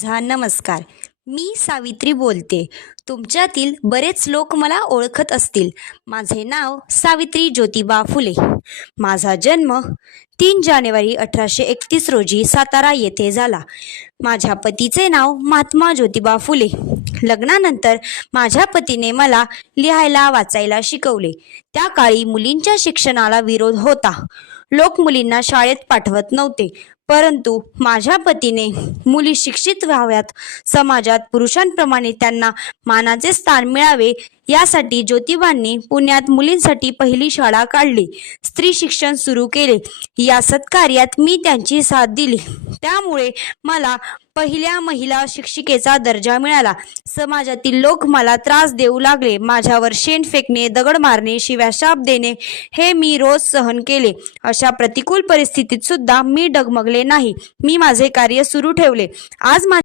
नमस्कार. मी सावित्री बोलते. तुमच्यातील बरेच लोक मला ओळखत असतील. माझे नाव सावित्री ज्योतिबा फुले. माझा जन्म 3 जानेवारी 1831 रोजी सातारा येथे झाला. माझ्या पतीचे नाव महात्मा ज्योतिबा फुले. लग्नानंतर माझ्या पतीने मला लिहायला वाचायला शिकवले. त्या काळी मुलींच्या शिक्षणाला विरोध होता. लोक मुलींना शाळेत पाठवत नव्हते. परंतु माझ्या पतीने मुली शिक्षित व्हाव्यात, समाजात पुरुषांप्रमाणे त्यांना मानाचे स्थान मिळावे यासाठी ज्योतिबांनी पुण्यात मुलींसाठी पहिली शाळा काढली. स्त्री शिक्षण सुरू केले. या सत्कार्यात मी त्यांची साथ दिली. त्यामुळे मला पहिल्या महिला शिक्षिकेचा दर्जा मिळाला. समाजातील लोक मला त्रास देऊ लागले. माझ्यावर शेण फेकणे, दगड मारणे, शिव्या शाप देणे हे मी रोज सहन केले. अशा प्रतिकूल परिस्थितीत सुद्धा मी डगमगले नाही. मी माझे कार्य सुरू ठेवले. आज